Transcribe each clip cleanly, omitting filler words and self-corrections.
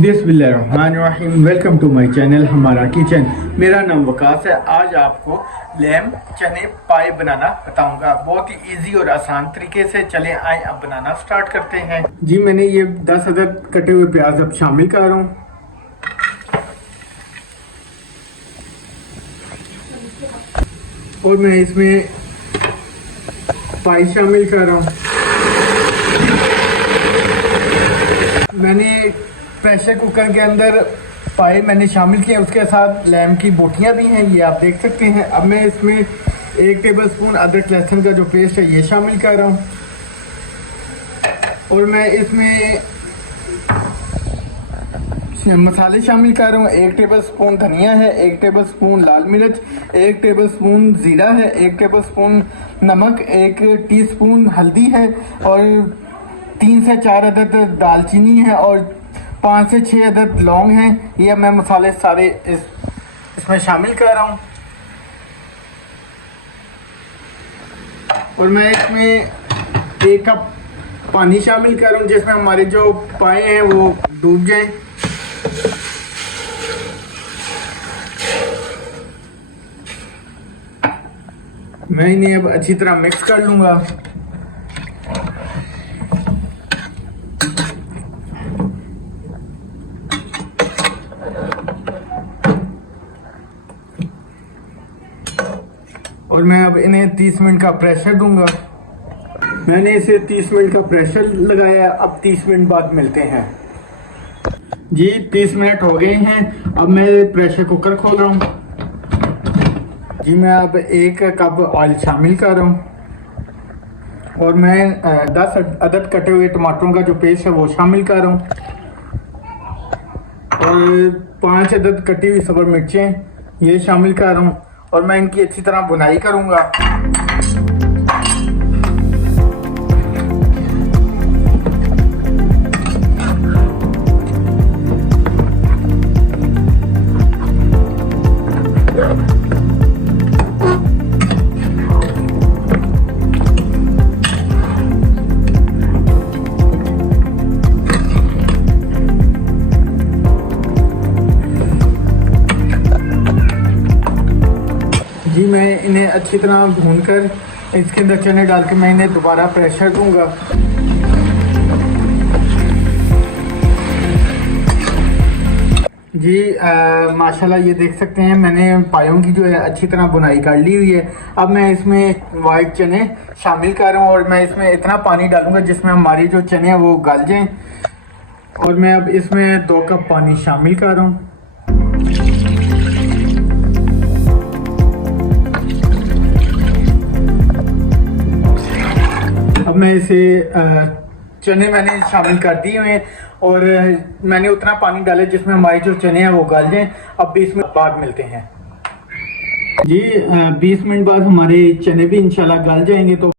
बिस्मिल्लाहिर्रहमानिर्रहीम। Welcome to my channel हमारा kitchen. मेरा नाम वकास है। आज आपको लैम चने पाए बनाना बताऊंगा, बहुत ही इजी और आसान तरीके से। चलें आए अब बनाना स्टार्ट करते हैं। जी मैंने ये 10 अदद कटे हुए प्याज अब शामिल कर रहा हूँ और मैं इसमें पाए शामिल कर रहा हूँ। मैंने प्रेशर कुकर के अंदर पाए मैंने शामिल किए, उसके साथ लैम की बोटियां भी हैं, ये आप देख सकते हैं। अब मैं इसमें 1 टेबलस्पून अदरक लहसुन का जो पेस्ट है ये शामिल कर रहा हूँ और मैं इसमें मसाले शामिल कर रहा हूँ। 1 टेबलस्पून धनिया है, 1 टेबलस्पून लाल मिर्च, 1 टेबलस्पून ज़ीरा है, 1 टेबलस्पून नमक, 1 टीस्पून हल्दी है और 3 से 4 अदद दालचीनी है और 5 से 6 अदद लौंग हैं। ये मैं मसाले सारे इसमें शामिल कर रहा हूँ और मैं इसमें 1 कप पानी शामिल कर रहा हूँ जिसमें हमारे जो पाए हैं वो डूब जाएं। मैं इन्हें अब अच्छी तरह मिक्स कर लूँगा। और मैं अब इन्हें 30 मिनट का प्रेशर दूंगा। मैंने इसे 30 मिनट का प्रेशर लगाया। अब 30 मिनट बाद मिलते हैं। जी 30 मिनट हो गए हैं। अब मैं प्रेशर कुकर खोल रहा हूँ। जी मैं अब 1 कप ऑयल शामिल कर रहा हूँ और मैं 10 अदद कटे हुए टमाटरों का जो पेस्ट है वो शामिल कर रहा हूँ और 5 अदद कटी हुई सब्ज़ मिर्चें ये शामिल कर रहा हूँ और मैं इनकी अच्छी तरह भुनाई करूँगा। जी मैं इन्हें अच्छी तरह भूनकर इसके अंदर चने डाल के मैं इन्हें दोबारा प्रेशर दूंगा। जी माशाल्लाह ये देख सकते हैं मैंने पायों की जो है अच्छी तरह बुनाई कर ली हुई है। अब मैं इसमें वाइट चने शामिल कर रहा हूँ और मैं इसमें इतना पानी डालूंगा जिसमें हमारी जो चने हैं वो गल जाएं और मैं अब इसमें 2 कप पानी शामिल कर रहा हूँ। अब मैं इसे चने मैंने शामिल कर दिए हुए हैं और मैंने उतना पानी डाला जिसमें हमारे जो चने हैं वो गल जाएं। अब 20 मिनट बाद मिलते हैं। जी 20 मिनट बाद हमारे चने भी इंशाल्लाह गल जाएंगे। तो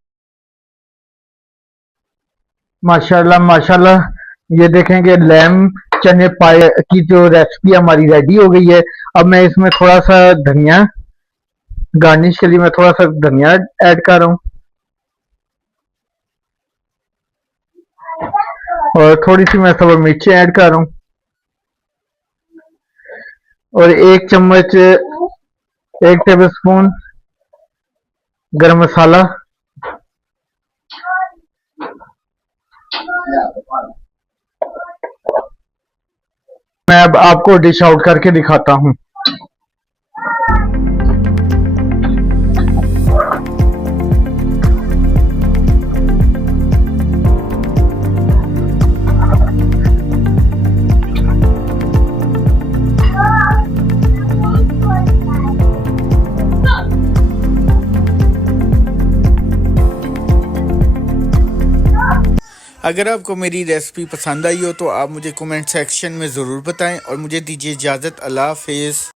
माशाल्लाह माशाल्लाह ये देखेंगे लैम चने पाए की जो रेसिपी हमारी रेडी हो गई है। अब मैं इसमें थोड़ा सा धनिया गार्निश के लिए मैं थोड़ा सा धनिया ऐड कर रहा हूँ और थोड़ी सी मैं सब्ज़ मिर्ची ऐड कर रहा हूँ और 1 चम्मच 1 टेबलस्पून गरम मसाला मैं अब आपको डिश आउट करके दिखाता हूँ। अगर आपको मेरी रेसिपी पसंद आई हो तो आप मुझे कमेंट सेक्शन में ज़रूर बताएं और मुझे दीजिए इजाज़त। अल्लाह हाफ़िज़।